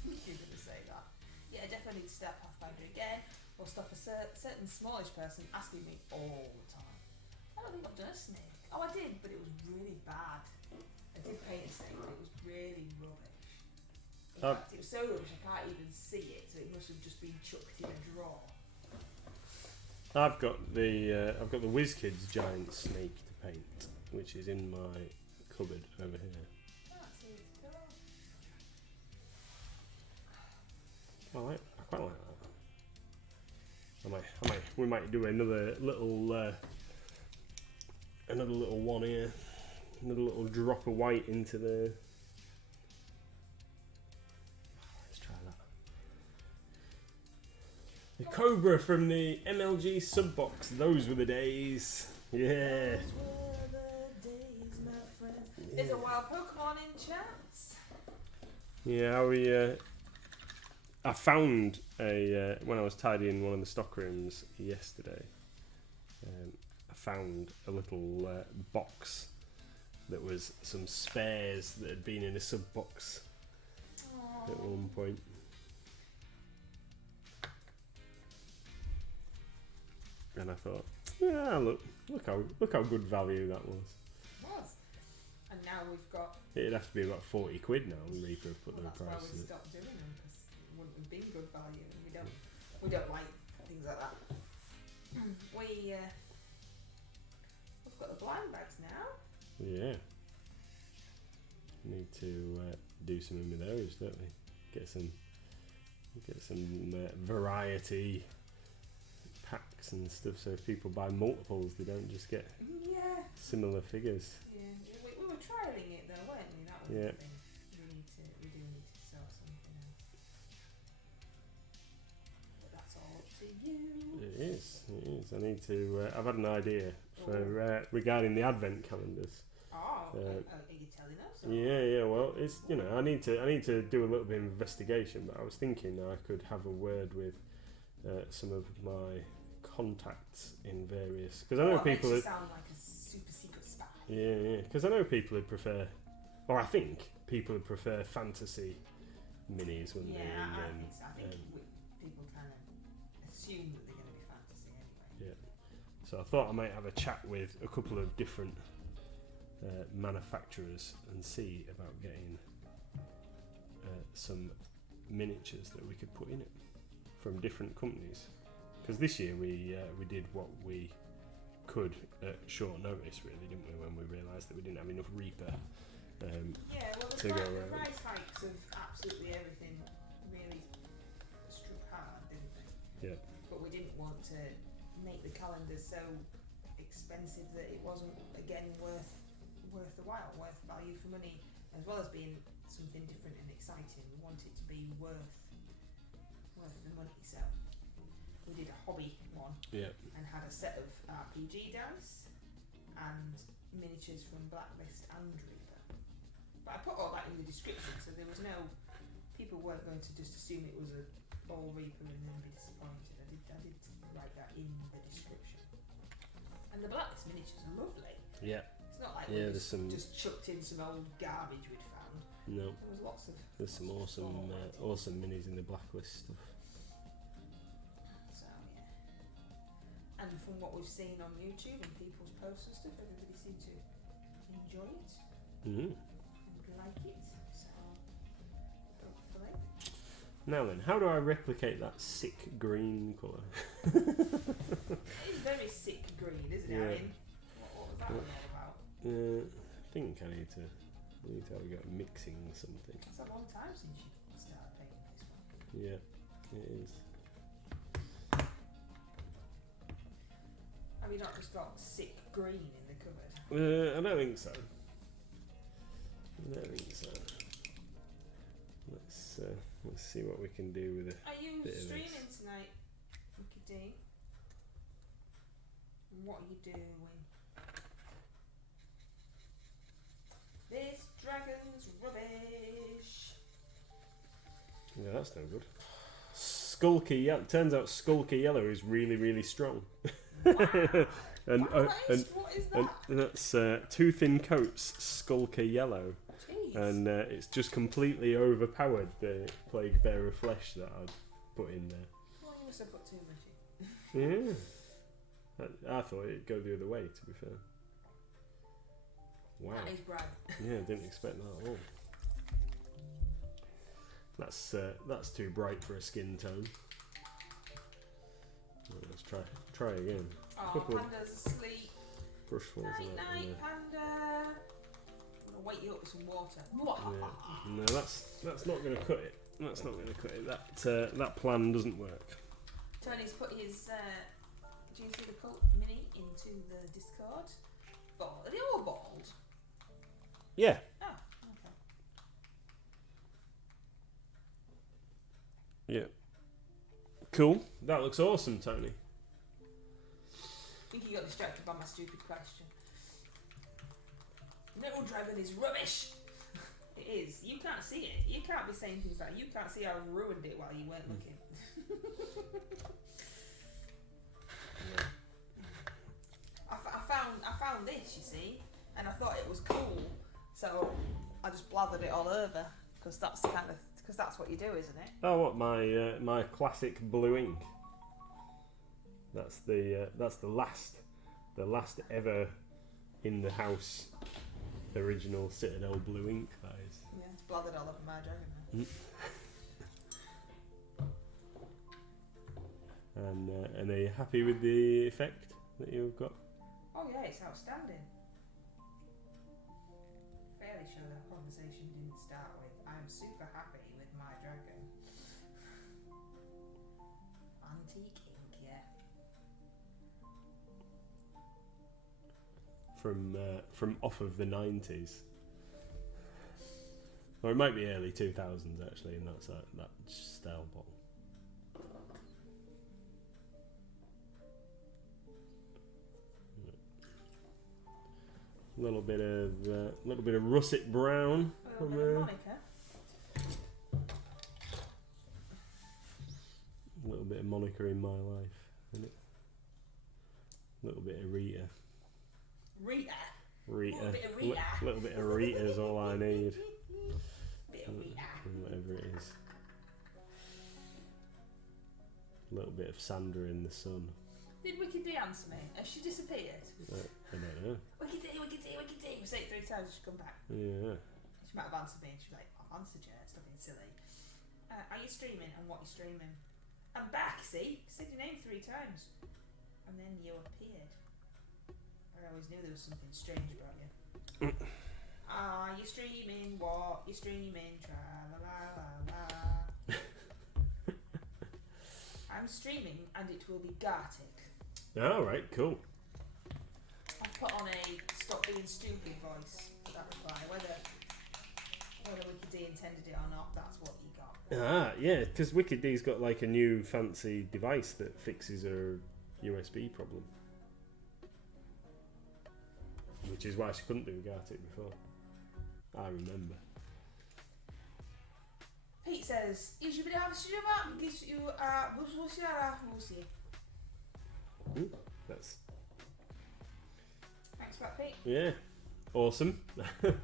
You're going to say that. Yeah, definitely need to start Pathfinder again, or stop a certain smallish person asking me all the time. I don't think I've done a snake. Oh, I did, but it was really bad. I did paint a snake, but it was really rubbish. In fact, it was so rubbish I can't even see it, so it must have just been chucked in a drawer. I've got the WizKids giant snake to paint, which is in my cupboard over here. Oh, I quite like that. We might do another little one here. Another little drop of white into the. Let's try that. The Cobra from the MLG sub box. Those were the days. Yeah. Those were the days, my friend. There's a wild Pokemon in chats. Yeah, I found when I was tidying one of the stock rooms yesterday. I found a little box that was some spares that had been in a sub box at one point. And I thought, yeah, look how good value that was. And now we've got. It'd have to be about 40 quid now. And Reaper have put their That's why prices. we stopped doing them because it wouldn't have been good value, and we don't like things like that. We've got the blind bags now. Yeah. Need to do something with those, don't we? Get some variety packs and stuff. So if people buy multiples, they don't just get similar figures. Yeah, we were trialing it though, weren't we? That was the thing. We do need to sell something else. But that's all up to you. It is. I need to. I've had an idea for regarding the advent calendars. Are you telling us? Or? Yeah. Well, it's I need to do a little bit of investigation, but I was thinking I could have a word with some of my contacts in various, because I know people. Makes you sound like a super secret spy. Yeah. Because I know people would prefer, or I think people would prefer fantasy minis, wouldn't they? Yeah, I think so. I think people kind of assume that they're going to be fantasy anyway. Yeah. So I thought I might have a chat with a couple of different manufacturers and see about getting some miniatures that we could put in it from different companies. Because this year we did what we could at short notice, really, didn't we? When we realised that we didn't have enough Reaper. Well, to go the around. price hikes of absolutely everything really struck hard, didn't they? Yeah. But we didn't want to make the calendars so expensive that it wasn't again worth the while, worth value for money, as well as being something different and exciting. We want it to be worth the money. So we did a hobby one and had a set of RPG dice and miniatures from Blacklist and Reaper. But I put all that in the description, so there was no people weren't going to just assume it was a all Reaper and then be disappointed. I did write that in the description. And the Blacklist miniatures are lovely. Yeah. It's not like we just chucked in some old garbage we'd found. No. There was lots of. There's some awesome minis in the Blacklist stuff. So yeah. And from what we've seen on YouTube and people's posts and stuff, everybody seemed to enjoy it and like it. So hopefully. Now then, how do I replicate that sick green colour? It is very sick green, isn't it? I mean, what was that one all about? I think I need to have a go at mixing something. It's a long time since you started painting this one. Yeah, it is. Have you not just got sick green in the cupboard? I don't think so. Let's see what we can do with it. Are you bit of streaming tonight, Ricky D? What are you doing? This dragon's rubbish. Yeah, that's no good. Skulky Yellow. Turns out Skulky Yellow is really, really strong. Wow. and what is that? and that's two thin coats Skulky Yellow. Jeez. And it's just completely overpowered the Plague Bearer flesh that I'd put in there. Well, you must have put too much in. Yeah. I thought it'd go the other way, to be fair. Wow. That is bright. Yeah, I didn't expect that at all. That's too bright for a skin tone. Well, let's try again. Oh, Panda's asleep. Brushfuls Night, of that. night, Panda. I'm gonna wake you up with some water. Yeah. No, that's not going to cut it. That's not going to cut it. That plan doesn't work. Tony's put his Genestealer cult mini into the Discord. Bald. Are they all bald? Yeah. Oh, okay. Yeah. Cool. That looks awesome, Tony. I think he got distracted by my stupid question. No dragon is rubbish! It is. You can't see it. You can't be saying things like, you can't see I've ruined it while you weren't looking. I found this, you see, and I thought it was cool, so I just blathered it all over, because that's what you do, isn't it? Oh, what my classic blue ink. That's the last ever in the house original Citadel blue ink. That is. Yeah, it's blathered all over my dragon now. And are you happy with the effect that you've got? Oh yeah, it's outstanding. Fairly sure that conversation didn't start with, I'm super happy with my dragon. Antique ink, yeah. From off of the 90s. Or it might be early 2000s actually, and that's that style bottle. A little bit of russet brown A little bit of Monica. A little bit of Monica in my life, isn't it? A little bit of Rita. Rita. Rita. A little bit of Rita. A little bit of Rita is all I need. Bit of Rita. Whatever it is. A little bit of Sandra in the sun. Did Wicked D answer me? Has she disappeared? I don't know. Wicked D, Wicked D, Wicked D. We say it 3 times, she'll come back. Yeah. She might have answered me and she'll be like, I've answered you, stop being silly. Are you streaming and what are you streaming? I'm back, see? You said your name 3 times. And then you appeared. I always knew there was something strange about you. Are you streaming? What? You streaming? Tra la la la la. I'm streaming and it will be Gartic. Alright, cool. I've put on a stop being stupid voice for that reply. Whether Wicked D intended it or not, that's what you got. Ah, yeah, because Wicked D's got like a new fancy device that fixes her USB problem. Which is why she couldn't do Gartic before. I remember. Pete says, "You should be able to stream out because you are Musi." That's Thanks for that, Pete. yeah, awesome. The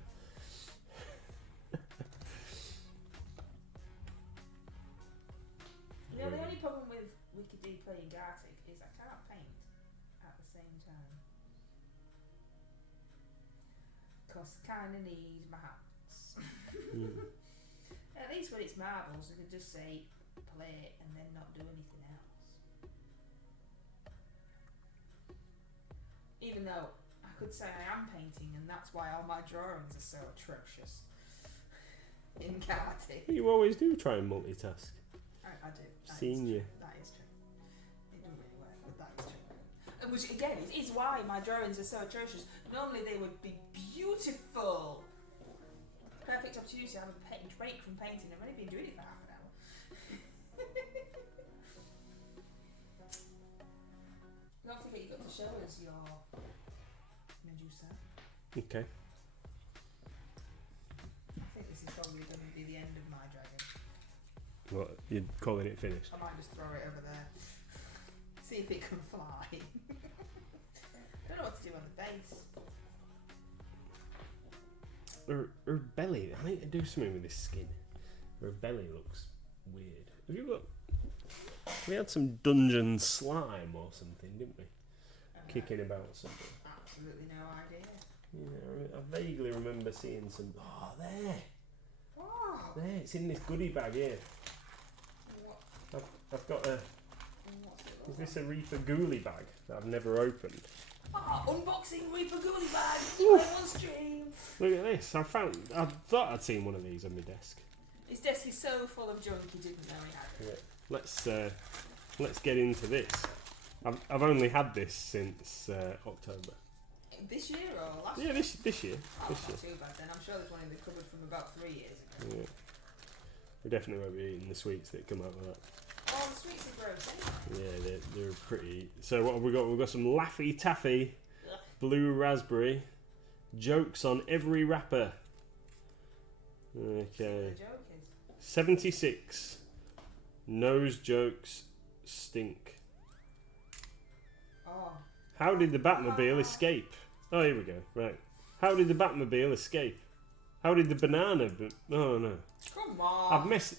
only problem with Wicked D playing Gartic is I can't paint at the same time. Because I kind of need my hands. At least when it's marbles, I can just say play and then not do anything else. Even though I could say I am painting and that's why all my drawings are so atrocious in Gartic. You always do try and multitask. I do. Seen you. That is true. It doesn't really work, but that is true. And which again is why my drawings are so atrocious. Normally they would be beautiful. Perfect opportunity to have a break from painting. I've only been doing it for half an hour. Don't forget you got to show us your Medusa. Okay. I think this is probably going to be the end of my dragon. What, you're calling it finished? I might just throw it over there. See if it can fly. I don't know what to do on the base. Her belly, I need to do something with this skin. Her belly looks weird. We had some dungeon slime or something, didn't we? Kicking about something. Absolutely no idea. Yeah, I vaguely remember seeing some. Oh, there! Oh, There, it's in this goodie bag here. what, I've got a. what's it Is this a Reaper Ghoulie bag that I've never opened? Oh, unboxing Reaper Ghoulie bag! I'm on stream! Look at this. I thought I'd seen one of these on my desk. His desk is so full of junk he didn't know he had it. Yeah. Let's get into this. I've only had this since October. This year or last Yeah, year? this year. Oh, This not year. too bad then. I'm sure there's one in the cupboard from about 3 years ago. Yeah. We definitely won't be eating the sweets that come out of that. Oh, the sweets are gross, anyway. Yeah, they're pretty. So what have we got? We've got some Laffy Taffy, Ugh. blue raspberry, jokes on every wrapper. See what Okay. the joke is. 76. Nose jokes stink. Oh. How did the Batmobile escape? Oh, here we go. Right. How did the Batmobile escape? How did the banana? Oh no. Come on.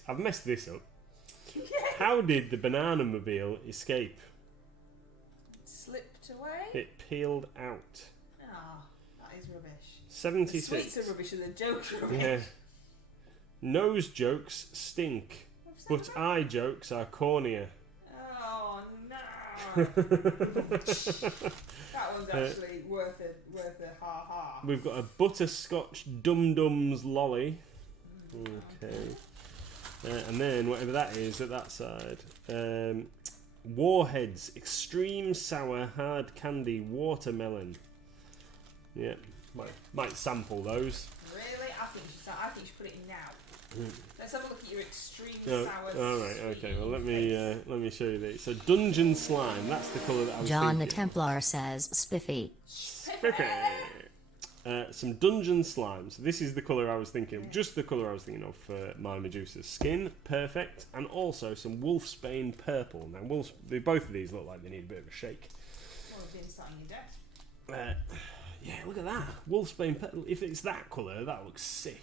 I've messed this up. How did the banana mobile escape? Slipped away? It peeled out. Ah, that is rubbish. The 76. sweets are rubbish and the jokes are rubbish. Yeah. Nose jokes stink, but eye jokes are cornier. Oh no. That one's actually worth a ha-ha. We've got a butterscotch Dum Dums lolly. Okay. And then whatever that is at that side. Warheads extreme sour hard candy watermelon. Yeah, might sample those. Really? I think you should put it in now. Let's have a look at your extreme Oh, sour. all right, okay. Well, let face. me show you this. So dungeon slime. That's the colour that I was John the thinking. Templar says spiffy. Some dungeon slime. So this is the colour I was thinking of. Just the colour I was thinking of for my Medusa's skin. Perfect. And also some wolfsbane purple. Now, both of these look like they need a bit of a shake. Well, it's inside your desk. Yeah, look at that. Wolfsbane purple. If it's that colour, that looks sick.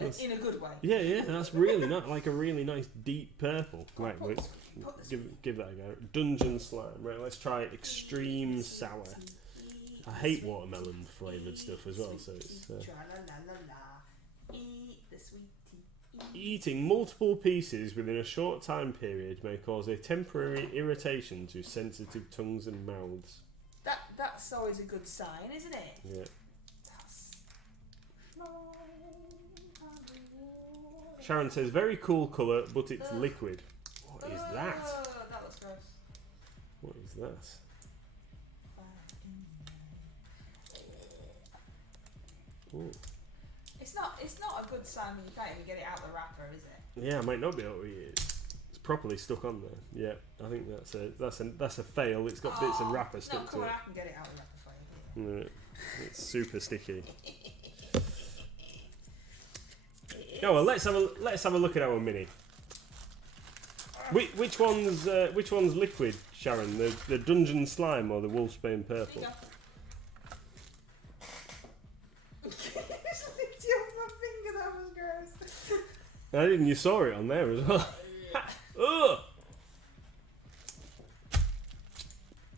In a good way. Yeah, that's really nice. Like a really nice deep purple. Right, Put wait. this- Give that a go. Dungeon slime. Right, let's try extreme sour. I hate watermelon flavoured stuff as well, so it's Tra-la-la-la-la. Eat the sweetie. eating multiple pieces within a short time period may cause a temporary irritation to sensitive tongues and mouths. That's always a good sign, isn't it? Yeah. That's Sharon says very cool colour, but it's liquid. What is that? Oh, that looks gross. What is that? Ooh. It's not a good sign when you can't even get it out the wrapper, is it? Yeah, I might not be able to eat it. It's properly stuck on there. Yeah, I think that's a fail. It's got bits of wrapper No, stuck come to on, it. I can get it out the wrapper for you. Yeah, it's super sticky. Oh well, let's have a look at our mini. Which one's liquid, Sharon? The dungeon slime or the wolfsbane purple? There you go. Just licked you off my finger, that was gross. I didn't. You saw it on there as well. Ugh.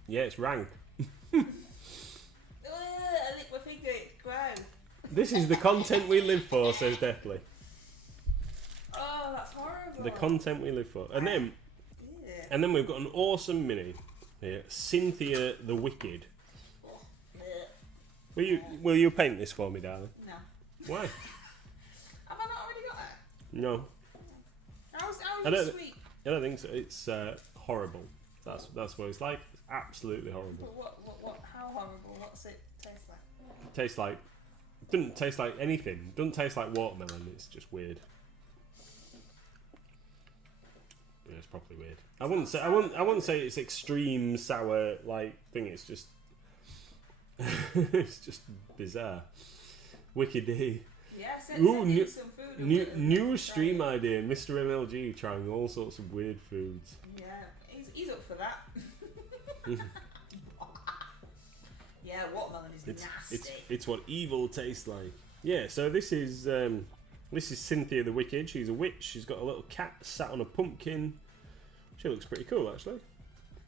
Yeah, it's rank. I licked my finger, it's gross. This is the content we live for, says Deathly. Oh, that's horrible. The content we live for. And then Yeah. we've got an awesome mini here, Cynthia the Wicked. Will you paint this for me, darling? No. Why? Have I not already got that? No, How's I it don't- sweet? I don't think so. It's horrible. That's what it's like. It's absolutely horrible. What, how horrible? What's it taste like? Tastes like. Doesn't taste like anything. Doesn't taste like watermelon. It's just weird. Yeah, it's properly weird. I wouldn't say it's extreme sour like thing. It's just it's just bizarre. Wicked D. Yeah, send Ooh, me new- some food. New stream idea. Mr. MLG trying all sorts of weird foods. Yeah, he's up for that. Yeah, watermelon is nasty. It's what evil tastes like. Yeah. So this is Cynthia the Wicked. She's a witch. She's got a little cat sat on a pumpkin. She looks pretty cool, actually.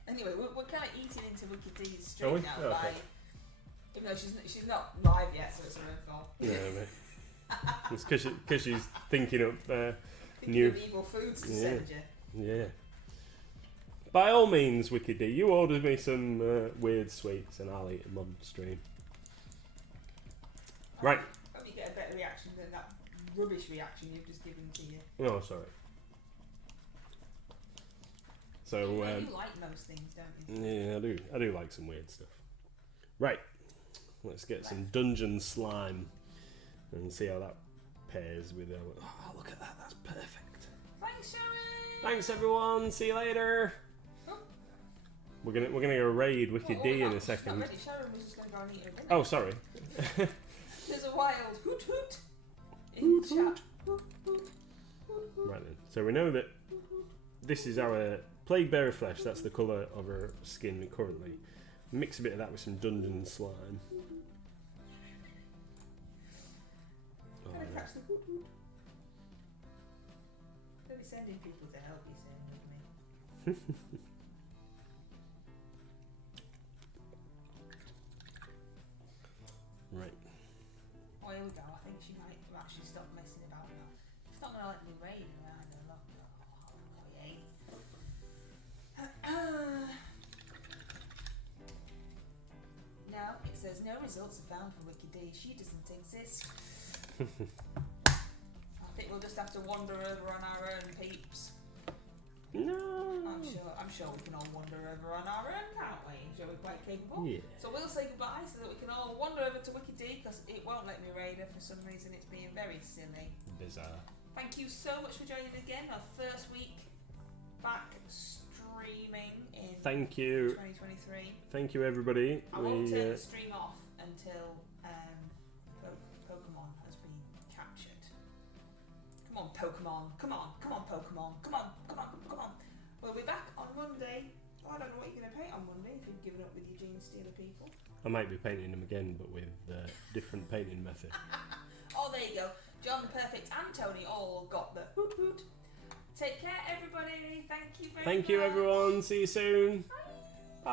Anyway, we're kind of eating into Wicked D's Are stream we? now Oh, by, okay. even though she's not live yet, so it's her own fault. Yeah, mate. It's because she's thinking up Thinking new. of evil foods to Yeah. send you. Yeah. By all means, Wicked D, you order me some weird sweets and I'll eat them on stream. Right. Hope you get a better reaction than that rubbish reaction you've just given to you. Oh, sorry. So, You like most things, don't you? yeah, I do like some weird stuff. Right, let's get some dungeon slime and see how that pairs with our... Oh, look at that, that's perfect. Thanks, Sharon! Thanks, everyone, see you later. Oh. We're gonna go raid Wicked Oh, D in a she's second. not ready. Sharon was just going to go and eat her dinner. Oh, sorry. There's a wild hoot hoot in Hoot, chat. hoot. Right then, so we know that this is our Plague Bearer flesh, that's the colour of her skin currently. Mix a bit of that with some dungeon slime. Oh, Gotta yeah. catch the hoot hoot. Don't be sending people to help you soon with me. Right. Oh, here we go. I think she might actually stop messing about now. She's not going to let me raid her either. Look. Oh, yay. No, it says no results are found for Wicked D. She doesn't exist. I think we'll just have to wander over on our own, peeps. No. I'm sure we can all wander over on our own, can't we? I'm sure we're quite capable. Yeah. So we'll say goodbye so that we can all wander over to Wicked D because it won't let me raid her for some reason. It's being very silly. Bizarre. Thank you so much for joining again. Our first week back streaming in Thank you. 2023. Thank you, everybody. I won't turn the stream off until Pokemon has been captured. Come on, Pokemon. Come on, come on, Pokemon. Come on, come on, come on. We'll be back on Monday. Oh, I don't know what you're going to paint on Monday if you've given up with your Genestealer people. I might be painting them again, but with different painting method. Oh, there you go. John, Perfect, and Tony all got the hoot hoot. Take care, everybody. Thank you very much. Thank you, everyone. See you soon. Bye. Bye.